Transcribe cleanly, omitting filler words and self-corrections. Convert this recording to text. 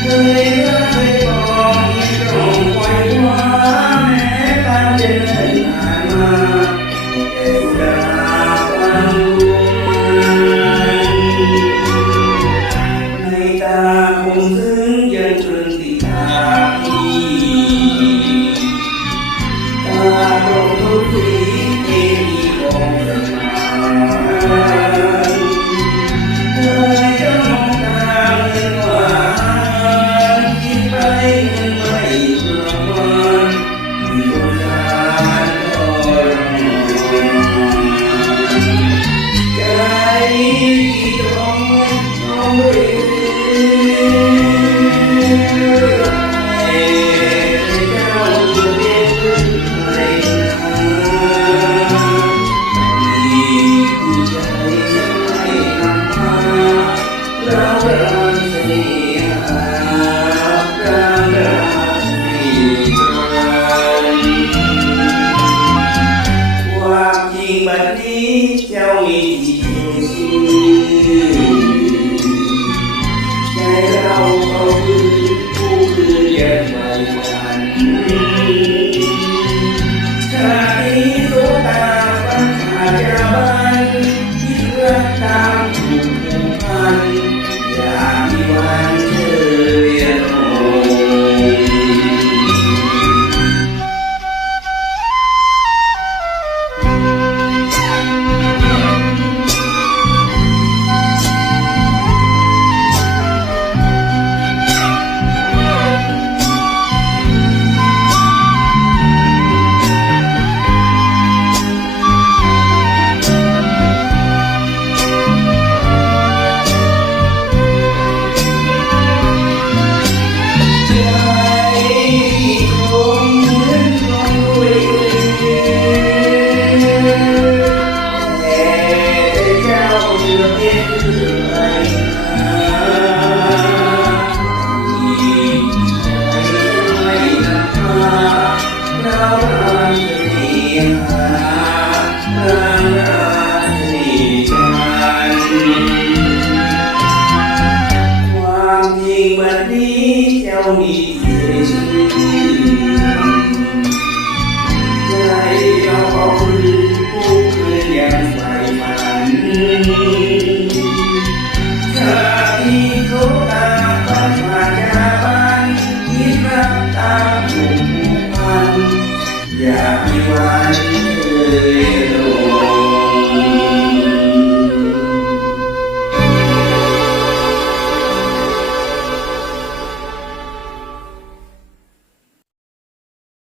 เคยรักเคยบอกไม่ต้องปล่อยว่าแม้การเดินผ่านมาแต่สุดาความในตาคงซึ้งยังตรึงติดตาพี่ตาตรงทุกทีเอมีของสมานเคยจะมองตาเห็นว่าคิดไปไม่ประมาณมีโอกาสก็รอใจที่ตรงน้องเอ๋บัดนี้เจ้ามีที่ชื่อใจเราเขาคือผู้คือเย็นใหม่กันชาตินี้โสตาปัญหาจะบันที่รักตามถูกผูกพันอยากมีวันเจอเรียนโอความจริงวันนี้เจ้ามี